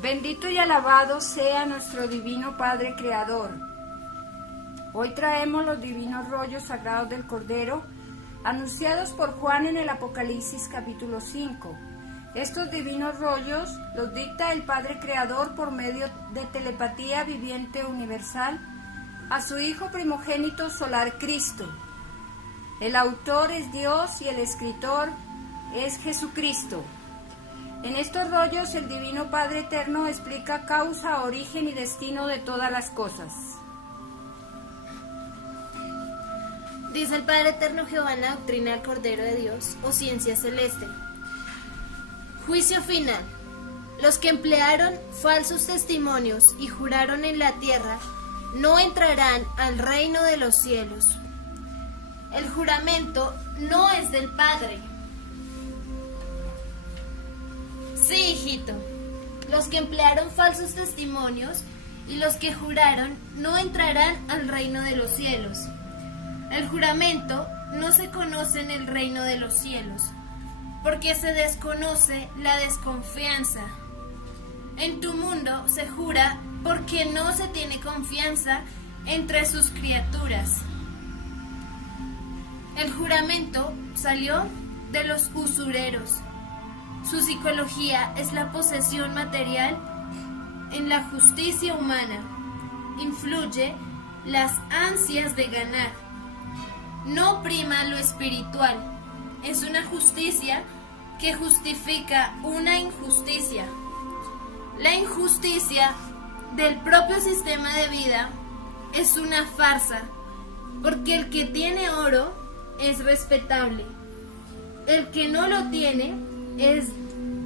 Bendito y alabado sea nuestro Divino Padre Creador. Hoy traemos los divinos rollos sagrados del Cordero, anunciados por Juan en el Apocalipsis capítulo 5. Estos divinos rollos los dicta el Padre Creador por medio de telepatía viviente universal a su Hijo primogénito solar Cristo. El autor es Dios y el escritor es Jesucristo. En estos rollos el Divino Padre Eterno explica causa, origen y destino de todas las cosas. Dice el Padre Eterno Jehová en la doctrina del Cordero de Dios, o ciencia celeste. Juicio final. Los que emplearon falsos testimonios y juraron en la tierra, no entrarán al reino de los cielos. El juramento no es del Padre. Sí, hijito. Los que emplearon falsos testimonios y los que juraron no entrarán al reino de los cielos. El juramento no se conoce en el reino de los cielos, porque se desconoce la desconfianza. En tu mundo se jura porque no se tiene confianza entre sus criaturas. El juramento salió de los usureros. Su psicología es la posesión material en la justicia humana. Influye las ansias de ganar. No prima lo espiritual. Es una justicia que justifica una injusticia. La injusticia del propio sistema de vida es una farsa, porque el que tiene oro es respetable. El que no lo tiene es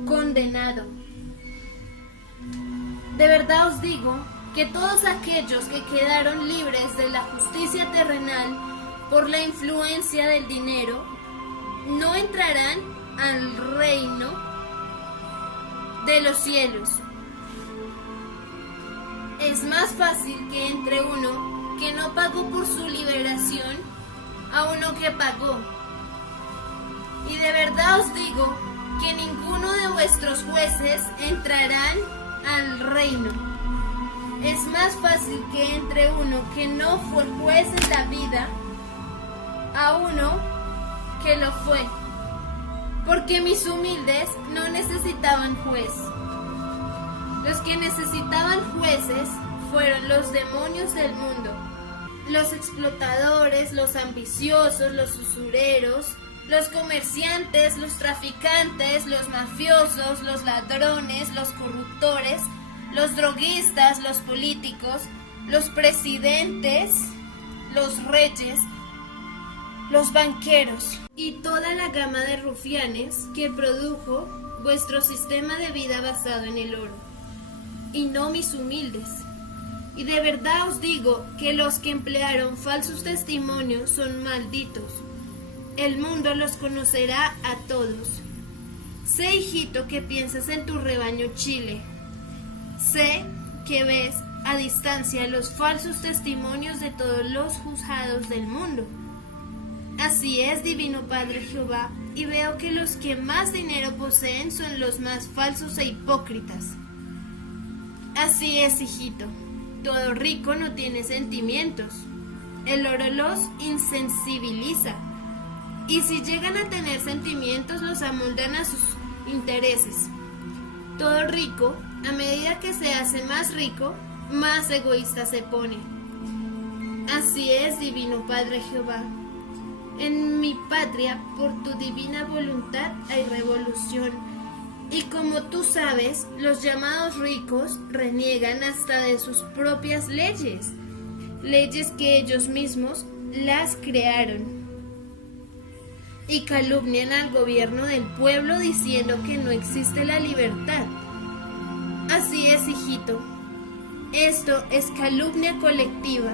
condenado. De verdad os digo que todos aquellos que quedaron libres de la justicia terrenal por la influencia del dinero no entrarán al reino de los cielos. Es más fácil que entre uno que no pagó por su liberación a uno que pagó. Y de verdad os digo que ninguno de vuestros jueces entrarán al reino. Es más fácil que entre uno que no fue juez en la vida a uno que lo fue, porque mis humildes no necesitaban juez. Los que necesitaban jueces fueron los demonios del mundo, los explotadores, los ambiciosos, los usureros, los comerciantes, los traficantes, los mafiosos, los ladrones, los corruptores, los droguistas, los políticos, los presidentes, los reyes, los banqueros y toda la gama de rufianes que produjo vuestro sistema de vida basado en el oro, y no mis humildes. Y de verdad os digo que los que emplearon falsos testimonios son malditos. El mundo los conocerá a todos. Sé, hijito, que piensas en tu rebaño chile. Sé que ves a distancia los falsos testimonios de todos los juzgados del mundo. Así es, Divino Padre Jehová, y veo que los que más dinero poseen son los más falsos e hipócritas. Así es, hijito. Todo rico no tiene sentimientos. El oro los insensibiliza. Y si llegan a tener sentimientos, los amoldan a sus intereses. Todo rico, a medida que se hace más rico, más egoísta se pone. Así es, Divino Padre Jehová. En mi patria, por tu divina voluntad, hay revolución. Y como tú sabes, los llamados ricos reniegan hasta de sus propias leyes, leyes que ellos mismos las crearon. Y calumnian al gobierno del pueblo diciendo que no existe la libertad. Así es, hijito. Esto es calumnia colectiva.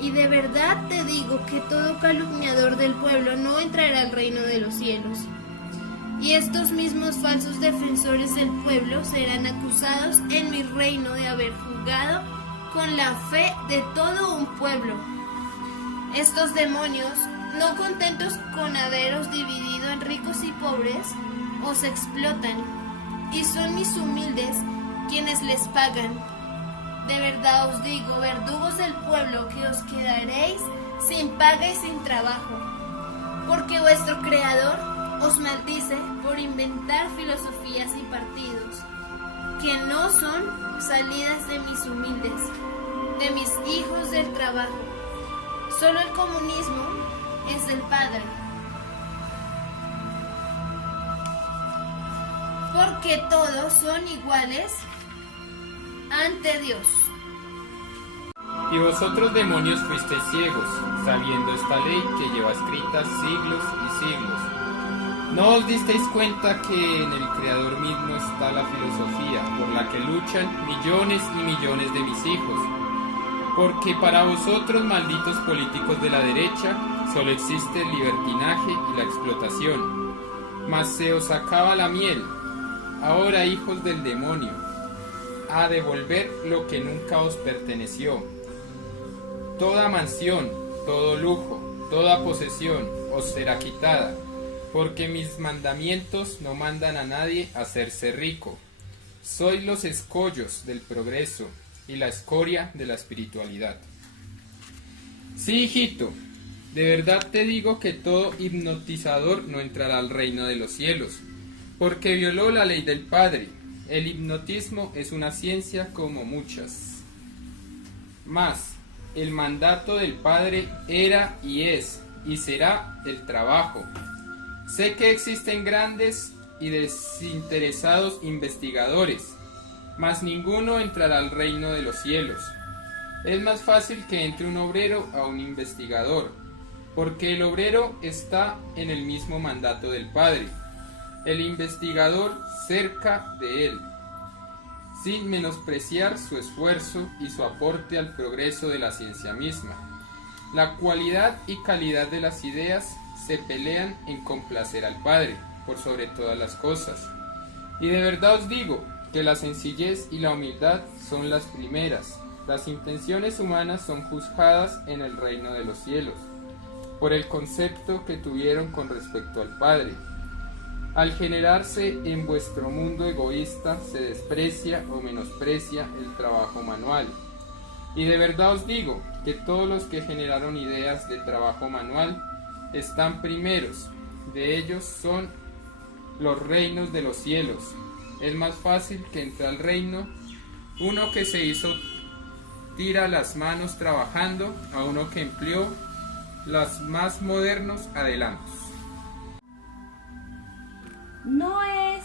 Y de verdad te digo que todo calumniador del pueblo no entrará al reino de los cielos. Y estos mismos falsos defensores del pueblo serán acusados en mi reino de haber jugado con la fe de todo un pueblo. Estos demonios, no contentos con haberos dividido en ricos y pobres, os explotan, y son mis humildes quienes quienes les pagan. De verdad os digo, verdugos del pueblo, que os quedaréis sin paga y sin trabajo, porque vuestro Creador os maldice por inventar filosofías y partidos, que no son salidas de mis humildes, de mis hijos del trabajo. Solo el comunismo es del Padre. Porque todos son iguales ante Dios. Y vosotros demonios fuisteis ciegos, sabiendo esta ley que lleva escrita siglos y siglos. ¿No os disteis cuenta que en el Creador mismo está la filosofía por la que luchan millones y millones de mis hijos? Porque para vosotros, malditos políticos de la derecha, solo existe el libertinaje y la explotación. Mas se os acaba la miel. Ahora, hijos del demonio, a devolver lo que nunca os perteneció. Toda mansión, todo lujo, toda posesión os será quitada, porque mis mandamientos no mandan a nadie a hacerse rico. Sois los escollos del progreso y la escoria de la espiritualidad. Sí, hijito, de verdad te digo que todo hipnotizador no entrará al reino de los cielos, porque violó la ley del Padre. El hipnotismo es una ciencia como muchas. Mas el mandato del Padre era y es y será el trabajo. Sé que existen grandes y desinteresados investigadores, mas ninguno entrará al reino de los cielos. Es más fácil que entre un obrero a un investigador, porque el obrero está en el mismo mandato del Padre, el investigador cerca de él, sin menospreciar su esfuerzo y su aporte al progreso de la ciencia misma. La cualidad y calidad de las ideas se pelean en complacer al Padre, por sobre todas las cosas. Y de verdad os digo que la sencillez y la humildad son las primeras. Las intenciones humanas son juzgadas en el reino de los cielos, por el concepto que tuvieron con respecto al Padre. Al generarse en vuestro mundo egoísta, se desprecia o menosprecia el trabajo manual. Y de verdad os digo que todos los que generaron ideas de trabajo manual están primeros. De ellos son los reinos de los cielos. Es más fácil que entre al reino uno que se hizo tira las manos trabajando a uno que empleó los más modernos adelantos. No es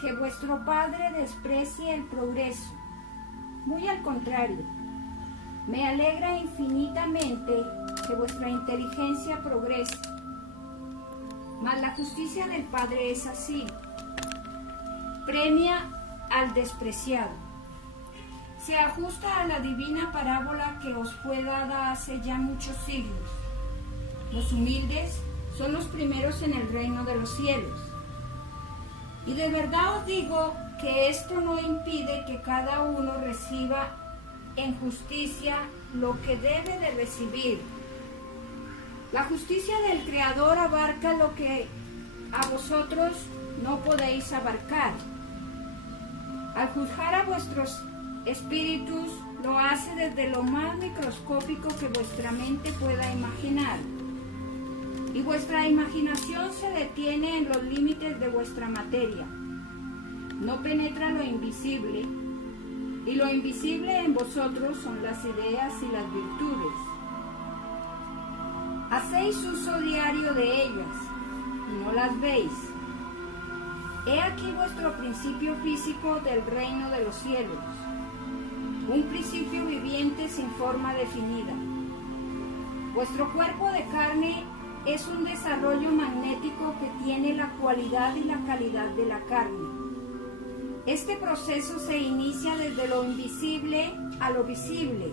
que vuestro Padre desprecie el progreso, muy al contrario. Me alegra infinitamente que vuestra inteligencia progrese. Mas la justicia del Padre es así: premia al despreciado. Se ajusta a la divina parábola que os fue dada hace ya muchos siglos. Los humildes son los primeros en el reino de los cielos. Y de verdad os digo que esto no impide que cada uno reciba en justicia lo que debe de recibir. La justicia del Creador abarca lo que a vosotros no podéis abarcar. Al juzgar a vuestros espíritus, lo hace desde lo más microscópico que vuestra mente pueda imaginar. Y vuestra imaginación se detiene en los límites de vuestra materia. No penetra lo invisible, y lo invisible en vosotros son las ideas y las virtudes. Hacéis uso diario de ellas, y no las veis. He aquí vuestro principio físico del reino de los cielos, un principio viviente sin forma definida. Vuestro cuerpo de carne es un desarrollo magnético que tiene la cualidad y la calidad de la carne. Este proceso se inicia desde lo invisible a lo visible.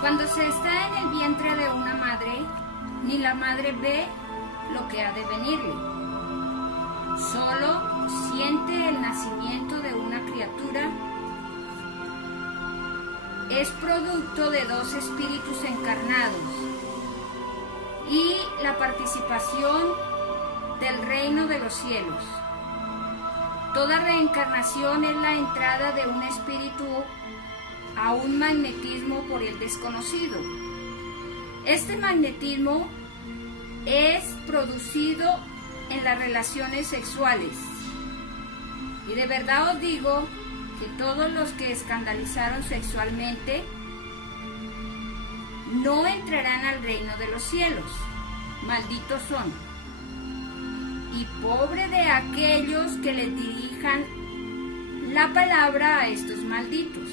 Cuando se está en el vientre de una madre, ni la madre ve lo que ha de venirle. Solo siente el nacimiento de una criatura. Es producto de dos espíritus encarnados y la participación del reino de los cielos. toda reencarnación es la entrada de un espíritu a un magnetismo por el desconocido. Este magnetismo es producido en las relaciones sexuales. Y de verdad os digo que todos los que escandalizaron sexualmente no entrarán al reino de los cielos. Malditos son. Y pobre de aquellos que les dirijan la palabra a estos malditos,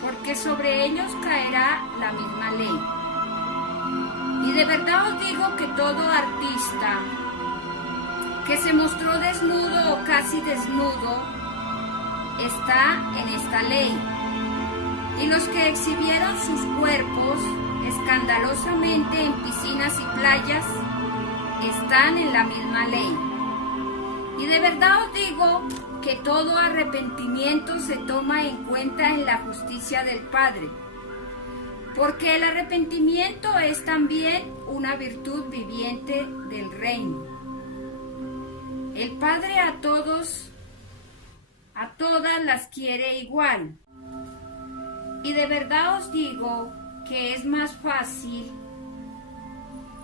porque sobre ellos caerá la misma ley. Y de verdad os digo que todo artista que se mostró desnudo o casi desnudo está en esta ley. Y los que exhibieron sus cuerpos escandalosamente en piscinas y playas están en la misma ley. Y de verdad os digo que todo arrepentimiento se toma en cuenta en la justicia del Padre, porque el arrepentimiento es también una virtud viviente del reino. El Padre a todas las quiere igual. Y de verdad os digo que es más fácil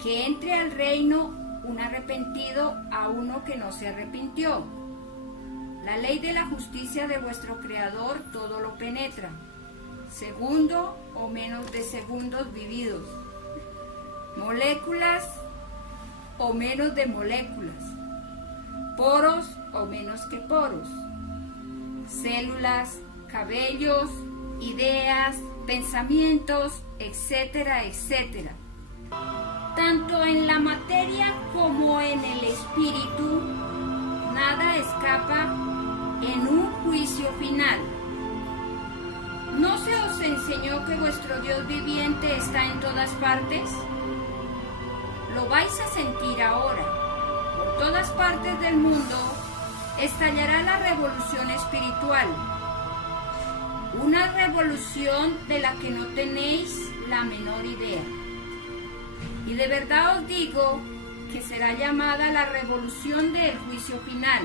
que entre al reino un arrepentido a uno que no se arrepintió. La ley de la justicia de vuestro Creador todo lo penetra, segundo o menos de segundos vividos, moléculas o menos de moléculas, poros o menos que poros, células, cabellos, ideas, pensamientos, etcétera, etcétera. Tanto en la materia como en el espíritu, nada escapa en un juicio final. ¿No se os enseñó que vuestro Dios viviente está en todas partes? Lo vais a sentir ahora. Por todas partes del mundo estallará la revolución espiritual. Una revolución de la que no tenéis la menor idea. Y de verdad os digo que será llamada la revolución del juicio final.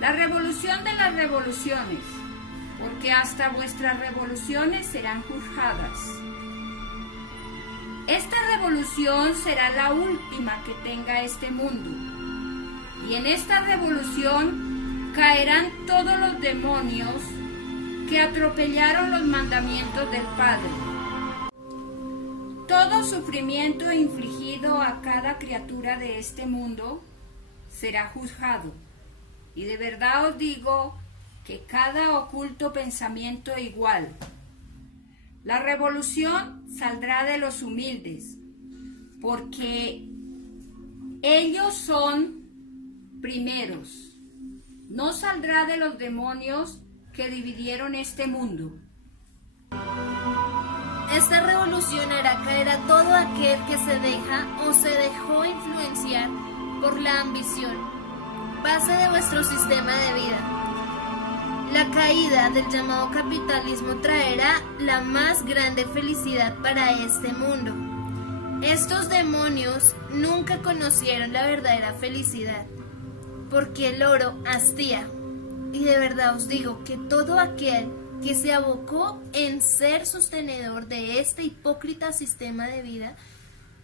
La revolución de las revoluciones, porque hasta vuestras revoluciones serán juzgadas. Esta revolución será la última que tenga este mundo. Y en esta revolución caerán todos los demonios que atropellaron los mandamientos del Padre. Todo sufrimiento infligido a cada criatura de este mundo será juzgado. Y de verdad os digo que cada oculto pensamiento igual. La revolución saldrá de los humildes, porque ellos son primeros. No saldrá de los demonios que dividieron este mundo. Esta revolución hará caer a todo aquel que se deja o se dejó influenciar por la ambición, base de vuestro sistema de vida. La caída del llamado capitalismo traerá la más grande felicidad para este mundo. Estos demonios nunca conocieron la verdadera felicidad, porque el oro hastía. Y de verdad os digo que todo aquel que se abocó en ser sostenedor de este hipócrita sistema de vida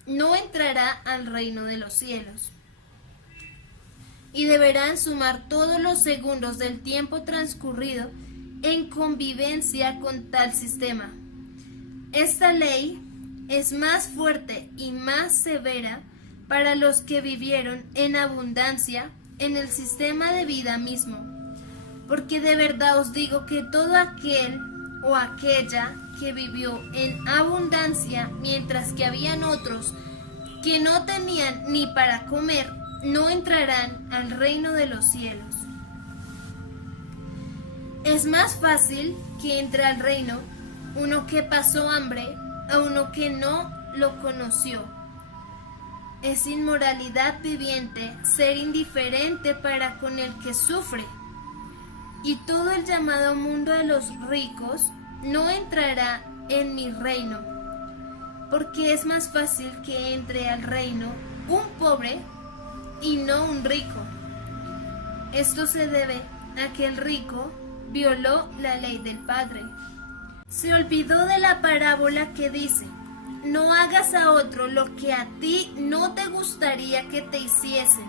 no entrará al reino de los cielos. Y deberán sumar todos los segundos del tiempo transcurrido en convivencia con tal sistema. Esta ley es más fuerte y más severa para los que vivieron en abundancia en el sistema de vida mismo, porque de verdad os digo que todo aquel o aquella que vivió en abundancia mientras que habían otros que no tenían ni para comer, no entrarán al reino de los cielos. Es más fácil que entre al reino uno que pasó hambre a uno que no lo conoció. Es inmoralidad viviente ser indiferente para con el que sufre. Y todo el llamado mundo de los ricos no entrará en mi reino, porque es más fácil que entre al reino un pobre y no un rico. Esto se debe a que el rico violó la ley del Padre. Se olvidó de la parábola que dice: no hagas a otro lo que a ti no te gustaría que te hiciesen.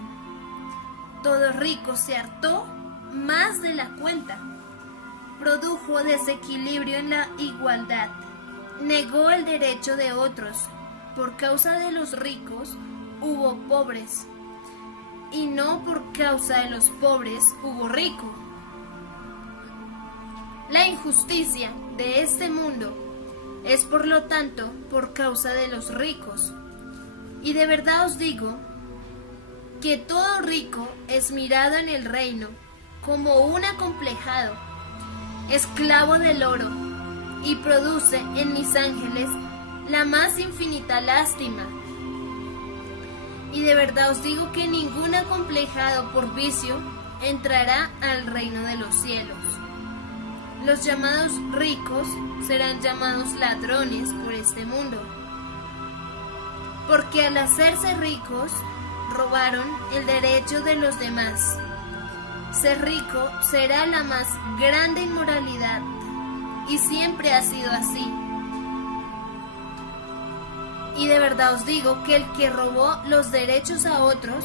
Todo rico se hartó más de la cuenta. Produjo desequilibrio en la igualdad. Negó el derecho de otros. Por causa de los ricos hubo pobres. Y no por causa de los pobres hubo rico. La injusticia de este mundo es por lo tanto por causa de los ricos. Y de verdad os digo que todo rico es mirado en el reino como un acomplejado, esclavo del oro, y produce en mis ángeles la más infinita lástima. Y de verdad os digo que ningún acomplejado por vicio entrará al reino de los cielos. Los llamados ricos serán llamados ladrones por este mundo, porque al hacerse ricos robaron el derecho de los demás. Ser rico será la más grande inmoralidad, y siempre ha sido así. Y de verdad os digo que el que robó los derechos a otros,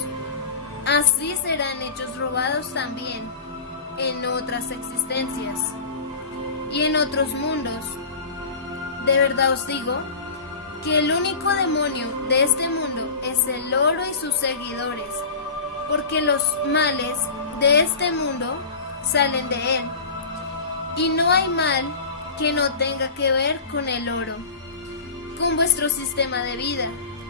así serán hechos robados también en otras existencias y en otros mundos. De verdad os digo que el único demonio de este mundo es el oro y sus seguidores, porque los males de este mundo salen de él, y no hay mal que no tenga que ver con el oro, con vuestro sistema de vida.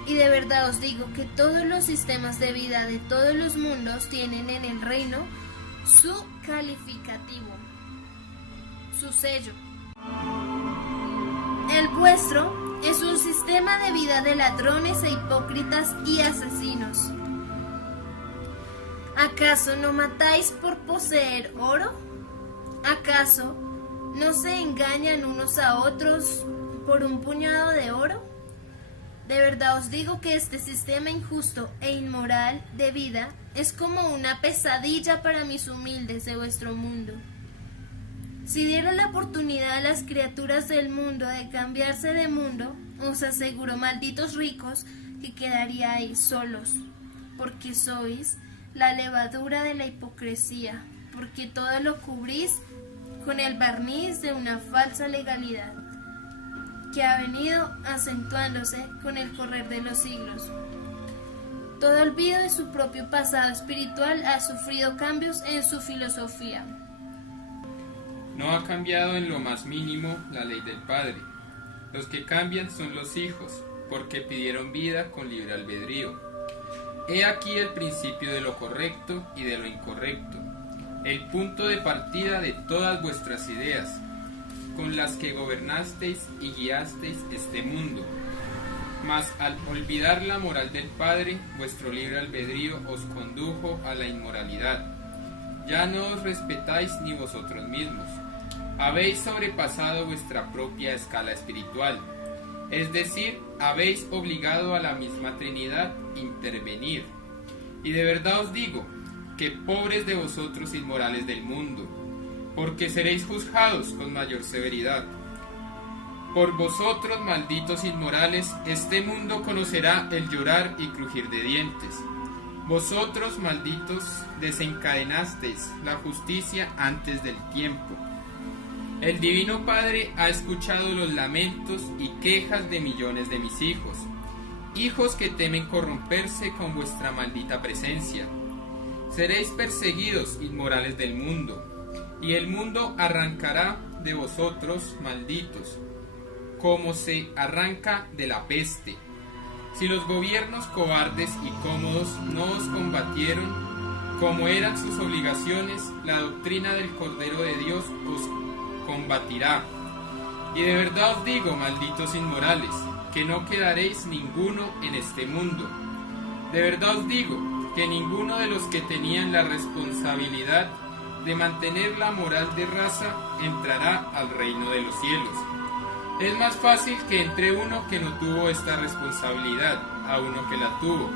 Y de verdad os digo que todos los sistemas de vida de todos los mundos tienen en el reino su calificativo, su sello. El vuestro es un sistema de vida de ladrones e hipócritas y asesinos. ¿Acaso no matáis por poseer oro? ¿Acaso no se engañan unos a otros por un puñado de oro? De verdad os digo que este sistema injusto e inmoral de vida es como una pesadilla para mis humildes de vuestro mundo. Si diera la oportunidad a las criaturas del mundo de cambiarse de mundo, os aseguro, malditos ricos, que quedaríais solos, porque sois la levadura de la hipocresía, porque todo lo cubrís con el barniz de una falsa legalidad, que ha venido acentuándose con el correr de los siglos. Todo olvido de su propio pasado espiritual ha sufrido cambios en su filosofía. No ha cambiado en lo más mínimo la ley del Padre. Los que cambian son los hijos, porque pidieron vida con libre albedrío. He aquí el principio de lo correcto y de lo incorrecto, el punto de partida de todas vuestras ideas, con las que gobernasteis y guiasteis este mundo. Mas al olvidar la moral del Padre, vuestro libre albedrío os condujo a la inmoralidad. Ya no os respetáis ni vosotros mismos. Habéis sobrepasado vuestra propia escala espiritual, es decir, habéis obligado a la misma Trinidad a intervenir. Y de verdad os digo, que pobres de vosotros inmorales del mundo, porque seréis juzgados con mayor severidad. Por vosotros, malditos inmorales, este mundo conocerá el llorar y crujir de dientes. Vosotros, malditos, desencadenasteis la justicia antes del tiempo. El Divino Padre ha escuchado los lamentos y quejas de millones de mis hijos, hijos que temen corromperse con vuestra maldita presencia. Seréis perseguidos, inmorales del mundo, y el mundo arrancará de vosotros, malditos, como se arranca de la peste. Si los gobiernos cobardes y cómodos no os combatieron, como eran sus obligaciones, la doctrina del Cordero de Dios os combatirá. Y de verdad os digo, malditos inmorales, que no quedaréis ninguno en este mundo. De verdad os digo, que ninguno de los que tenían la responsabilidad de mantener la moral de raza entrará al reino de los cielos. Es más fácil que entre uno que no tuvo esta responsabilidad a uno que la tuvo.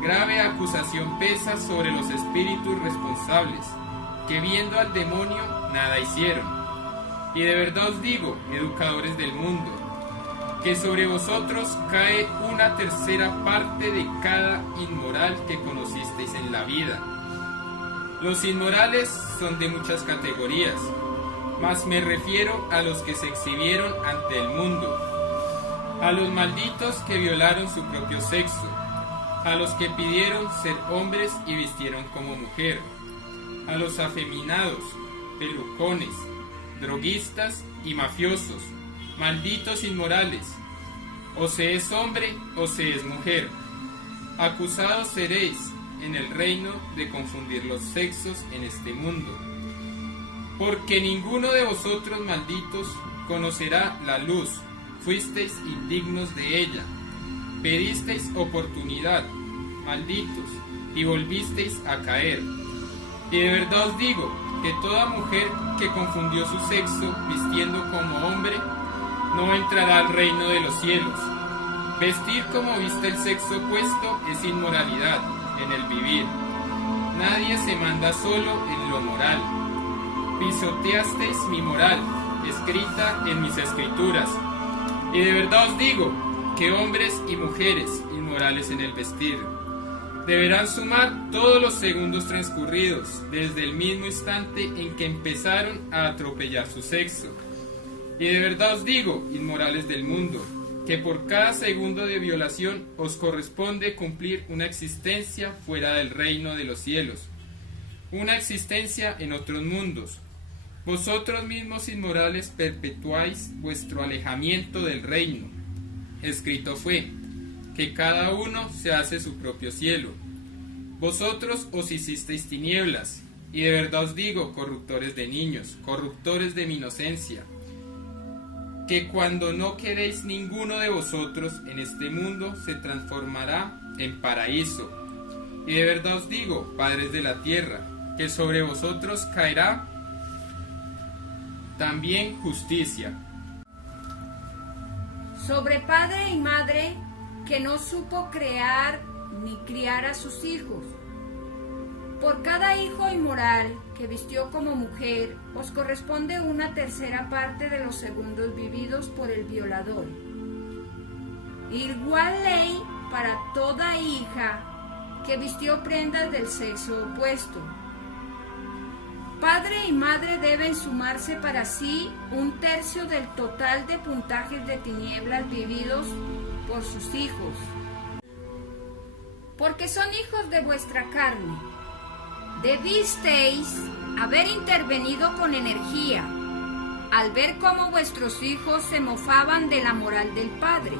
grave acusación pesa sobre los espíritus responsables, que viendo al demonio nada hicieron. Y de verdad os digo, educadores del mundo, que sobre vosotros cae 1/3 parte de cada inmoral que conocisteis en la vida. Los inmorales son de muchas categorías, mas me refiero a los que se exhibieron ante el mundo, a los malditos que violaron su propio sexo, a los que pidieron ser hombres y vistieron como mujer, a los afeminados, pelucones, droguistas y mafiosos, malditos inmorales. O se es hombre o se es mujer. Acusados seréis en el reino de confundir los sexos en este mundo. Porque ninguno de vosotros malditos conocerá la luz. Fuisteis indignos de ella. Pedisteis oportunidad, malditos, y volvisteis a caer. Y de verdad os digo que toda mujer que confundió su sexo vistiendo como hombre no entrará al reino de los cielos. Vestir como viste el sexo opuesto es inmoralidad en el vivir. Nadie se manda solo en lo moral. Pisoteasteis mi moral, escrita en mis escrituras. Y de verdad os digo que hombres y mujeres inmorales en el vestir deberán sumar todos los segundos transcurridos desde el mismo instante en que empezaron a atropellar su sexo. Y de verdad os digo, inmorales del mundo, que por cada segundo de violación os corresponde cumplir una existencia fuera del reino de los cielos, una existencia en otros mundos. Vosotros mismos inmorales perpetuáis vuestro alejamiento del reino. Escrito fue, que cada uno se hace su propio cielo. Vosotros os hicisteis tinieblas, y de verdad os digo, corruptores de niños, corruptores de mi inocencia, que cuando no queréis ninguno de vosotros en este mundo se transformará en paraíso. Y de verdad os digo, padres de la tierra, que sobre vosotros caerá también justicia. Sobre padre y madre que no supo crear ni criar a sus hijos. Por cada hijo inmoral que vistió como mujer, os corresponde 1/3 parte de los segundos vividos por el violador. Igual ley para toda hija que vistió prendas del sexo opuesto. Padre y madre deben sumarse para sí 1/3 del total de puntajes de tinieblas vividos por sus hijos, porque son hijos de vuestra carne. Debisteis haber intervenido con energía al ver cómo vuestros hijos se mofaban de la moral del Padre.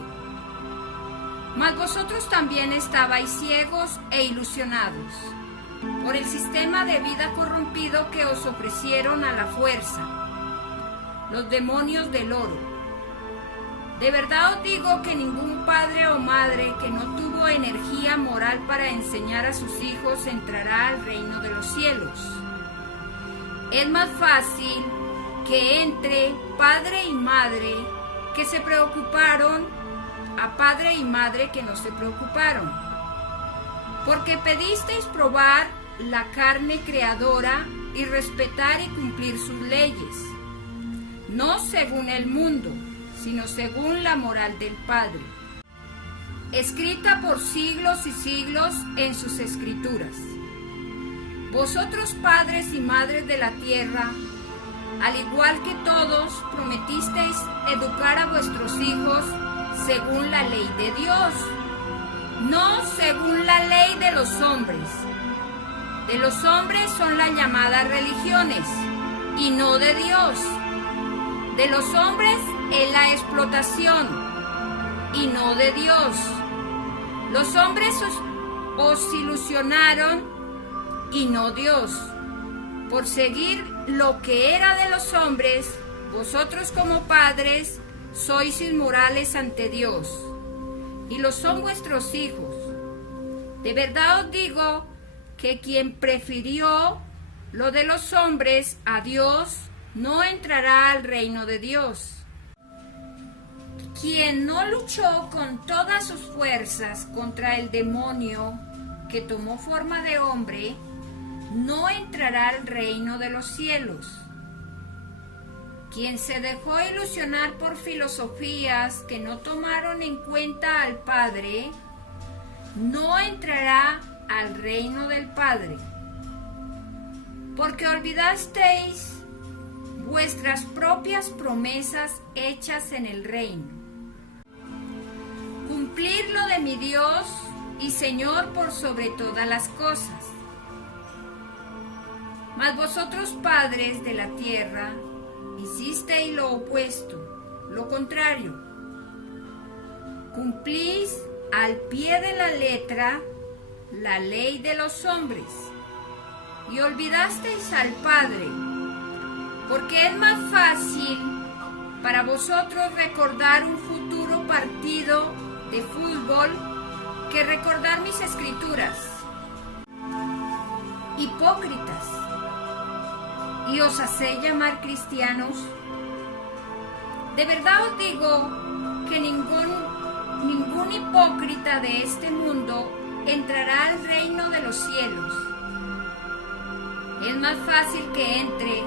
Mas vosotros también estabais ciegos e ilusionados por el sistema de vida corrompido que os ofrecieron a la fuerza, los demonios del oro. De verdad os digo que ningún padre o madre que no tuvo energía moral para enseñar a sus hijos entrará al reino de los cielos. Es más fácil que entre padre y madre que se preocuparon a padre y madre que no se preocuparon. Porque pedisteis probar la carne creadora y respetar y cumplir sus leyes, no según el mundo, sino según la moral del Padre, escrita por siglos y siglos en sus escrituras. Vosotros, padres y madres de la tierra, al igual que todos, prometisteis educar a vuestros hijos según la ley de Dios, no según la ley de los hombres. De los hombres son las llamadas religiones, y no de Dios. De los hombres es la explotación, y no de Dios. Los hombres os ilusionaron, y no Dios. Por seguir lo que era de los hombres, vosotros como padres sois inmorales ante Dios, y lo son vuestros hijos. De verdad os digo que quien prefirió lo de los hombres a Dios no entrará al reino de Dios. Quien no luchó con todas sus fuerzas contra el demonio que tomó forma de hombre, no entrará al reino de los cielos. Quien se dejó ilusionar por filosofías que no tomaron en cuenta al Padre, no entrará al reino del Padre. Porque olvidasteis vuestras propias promesas hechas en el reino. Cumplir lo de mi Dios y Señor por sobre todas las cosas. Mas vosotros, padres de la tierra, hicisteis lo opuesto, lo contrario. Cumplís al pie de la letra la ley de los hombres y olvidasteis al Padre, porque es más fácil para vosotros recordar un futuro partido de fútbol que recordar mis escrituras. Hipócritas, ¿y os hacéis llamar cristianos? De verdad os digo que ningún hipócrita de este mundo entrará al reino de los cielos. Es más fácil que entre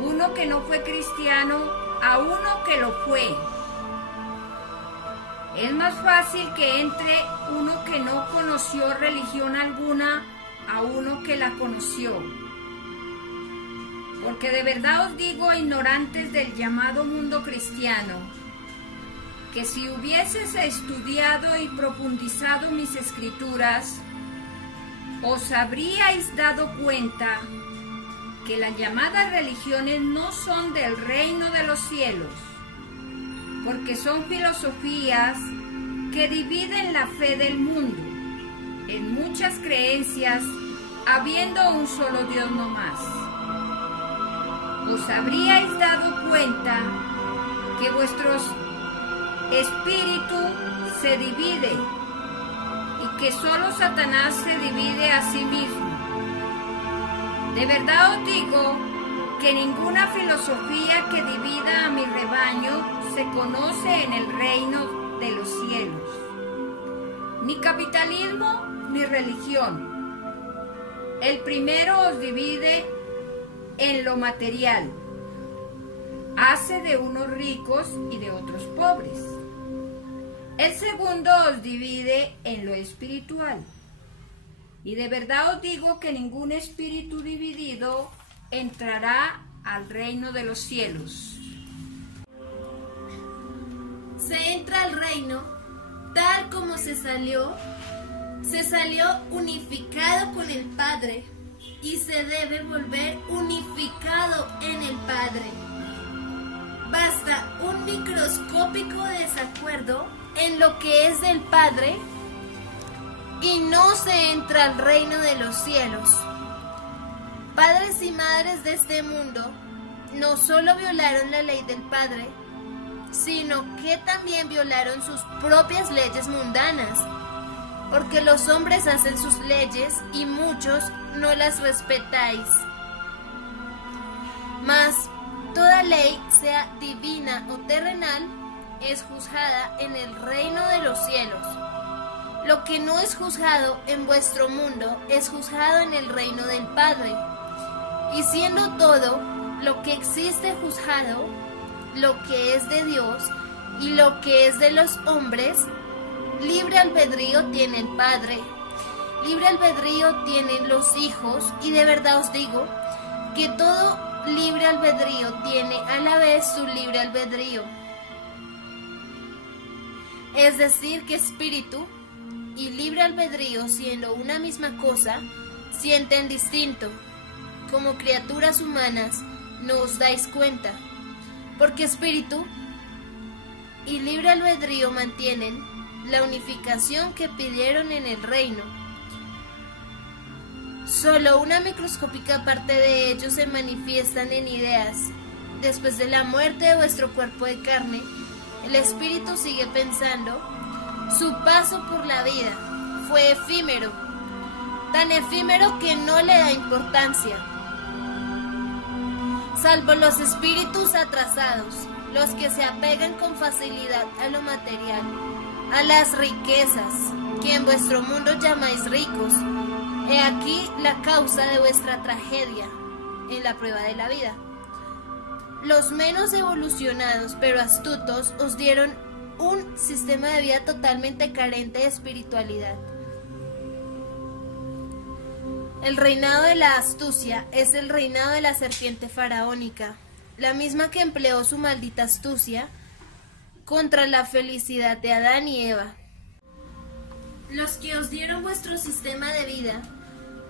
uno que no fue cristiano a uno que lo fue. Es más fácil que entre uno que no conoció religión alguna a uno que la conoció. Porque de verdad os digo, ignorantes del llamado mundo cristiano, que si hubieses estudiado y profundizado mis escrituras, os habríais dado cuenta que las llamadas religiones no son del reino de los cielos, porque son filosofías que dividen la fe del mundo en muchas creencias, habiendo un solo Dios no más. Os habríais dado cuenta que vuestros espíritu se divide y que solo Satanás se divide a sí mismo. De verdad os digo que ninguna filosofía que divida a mi rebaño se conoce en el reino de los cielos. Ni capitalismo ni religión. El primero os divide en lo material. Hace de unos ricos y de otros pobres. El segundo os divide en lo espiritual. Y de verdad os digo que ningún espíritu dividido entrará al reino de los cielos. Se entra al reino tal como se salió unificado con el Padre y se debe volver unificado en el Padre. Basta un microscópico desacuerdo en lo que es del Padre y no se entra al reino de los cielos. Padres y madres de este mundo no solo violaron la ley del Padre, sino que también violaron sus propias leyes mundanas, porque los hombres hacen sus leyes y muchos no las respetáis. Mas toda ley, sea divina o terrenal, es juzgada en el reino de los cielos. Lo que no es juzgado en vuestro mundo es juzgado en el reino del Padre. Y siendo todo lo que existe juzgado, lo que es de Dios y lo que es de los hombres, libre albedrío tiene el Padre, libre albedrío tienen los hijos, y de verdad os digo que todo libre albedrío tiene a la vez su libre albedrío. Es decir, que espíritu y libre albedrío, siendo una misma cosa, sienten distinto. Como criaturas humanas no os dais cuenta, porque espíritu y libre albedrío mantienen la unificación que pidieron en el reino. Solo una microscópica parte de ellos se manifiestan en ideas. Después de la muerte de vuestro cuerpo de carne, el espíritu sigue pensando. Su paso por la vida fue efímero, tan efímero que no le da importancia. Salvo los espíritus atrasados, los que se apegan con facilidad a lo material, a las riquezas, que en vuestro mundo llamáis ricos. He aquí la causa de vuestra tragedia en la prueba de la vida. Los menos evolucionados pero astutos os dieron un sistema de vida totalmente carente de espiritualidad. El reinado de la astucia es el reinado de la serpiente faraónica, la misma que empleó su maldita astucia contra la felicidad de Adán y Eva. Los que os dieron vuestro sistema de vida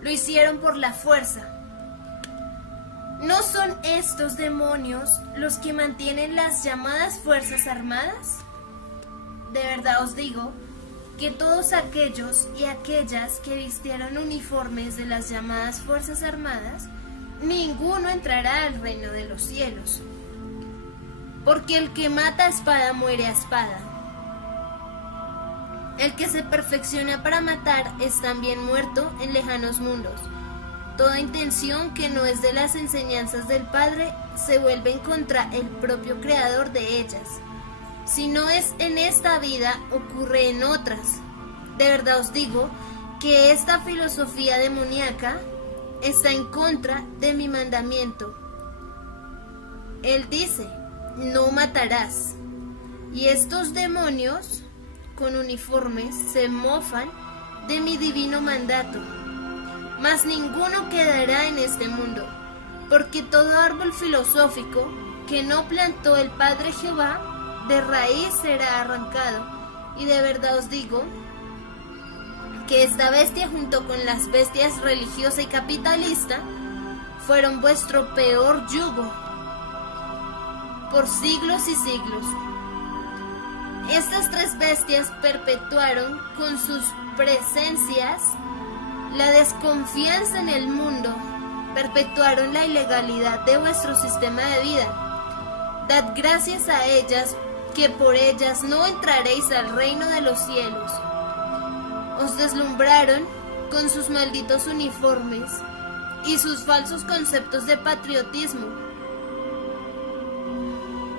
lo hicieron por la fuerza. ¿No son estos demonios los que mantienen las llamadas fuerzas armadas? De verdad os digo que todos aquellos y aquellas que vistieron uniformes de las llamadas fuerzas armadas, ninguno entrará al reino de los cielos. Porque el que mata a espada muere a espada. El que se perfecciona para matar es también muerto en lejanos mundos. Toda intención que no es de las enseñanzas del Padre se vuelve en contra el propio creador de ellas. Si no es en esta vida, ocurre en otras. De verdad os digo que esta filosofía demoníaca está en contra de mi mandamiento. Él dice, no matarás. Y estos demonios con uniformes se mofan de mi divino mandato. Mas ninguno quedará en este mundo, porque todo árbol filosófico que no plantó el Padre Jehová, de raíz será arrancado. Y de verdad os digo que esta bestia junto con las bestias religiosa y capitalista fueron vuestro peor yugo por siglos y siglos. Estas tres bestias perpetuaron con sus presencias la desconfianza en el mundo, perpetuaron la ilegalidad de vuestro sistema de vida. Dad gracias a ellas, que por ellas no entraréis al reino de los cielos. Os deslumbraron con sus malditos uniformes y sus falsos conceptos de patriotismo,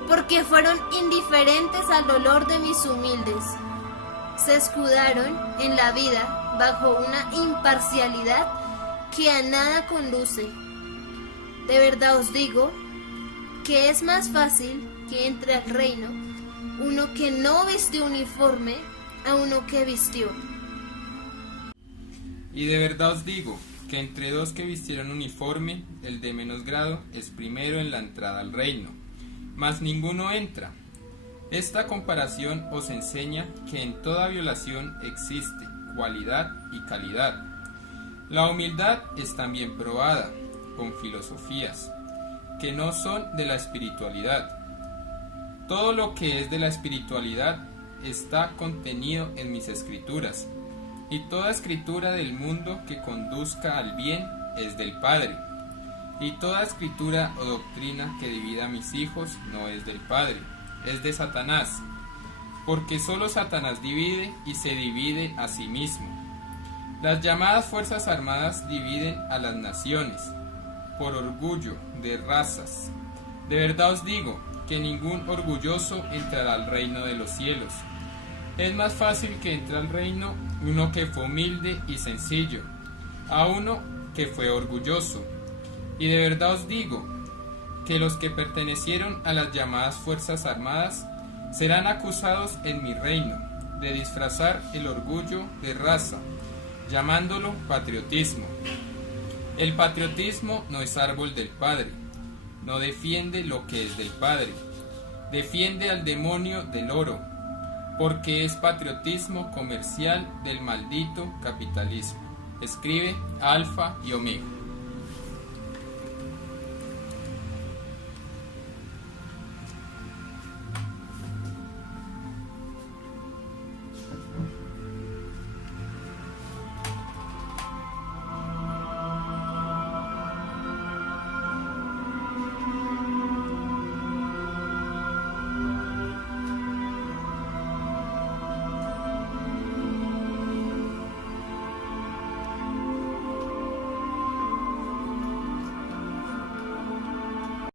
porque fueron indiferentes al dolor de mis humildes. Se escudaron en la vida bajo una imparcialidad que a nada conduce. De verdad os digo que es más fácil que entre al reino uno que no vistió uniforme a uno que vistió. Y de verdad os digo que entre dos que vistieron uniforme, el de menos grado es primero en la entrada al reino, mas ninguno entra. Esta comparación os enseña que en toda violación existe cualidad y calidad. La humildad es también probada con filosofías que no son de la espiritualidad. Todo lo que es de la espiritualidad está contenido en mis escrituras, y toda escritura del mundo que conduzca al bien es del Padre, y toda escritura o doctrina que divida a mis hijos no es del Padre, es de Satanás, porque solo Satanás divide y se divide a sí mismo. Las llamadas fuerzas armadas dividen a las naciones, por orgullo de razas. De verdad os digo que ningún orgulloso entrará al reino de los cielos. Es más fácil que entre al reino uno que fue humilde y sencillo, a uno que fue orgulloso. Y de verdad os digo que los que pertenecieron a las llamadas fuerzas armadas serán acusados en mi reino de disfrazar el orgullo de raza, llamándolo patriotismo. El patriotismo no es árbol del Padre, no defiende lo que es del Padre, defiende al demonio del oro, porque es patriotismo comercial del maldito capitalismo. Escribe Alfa y Omega.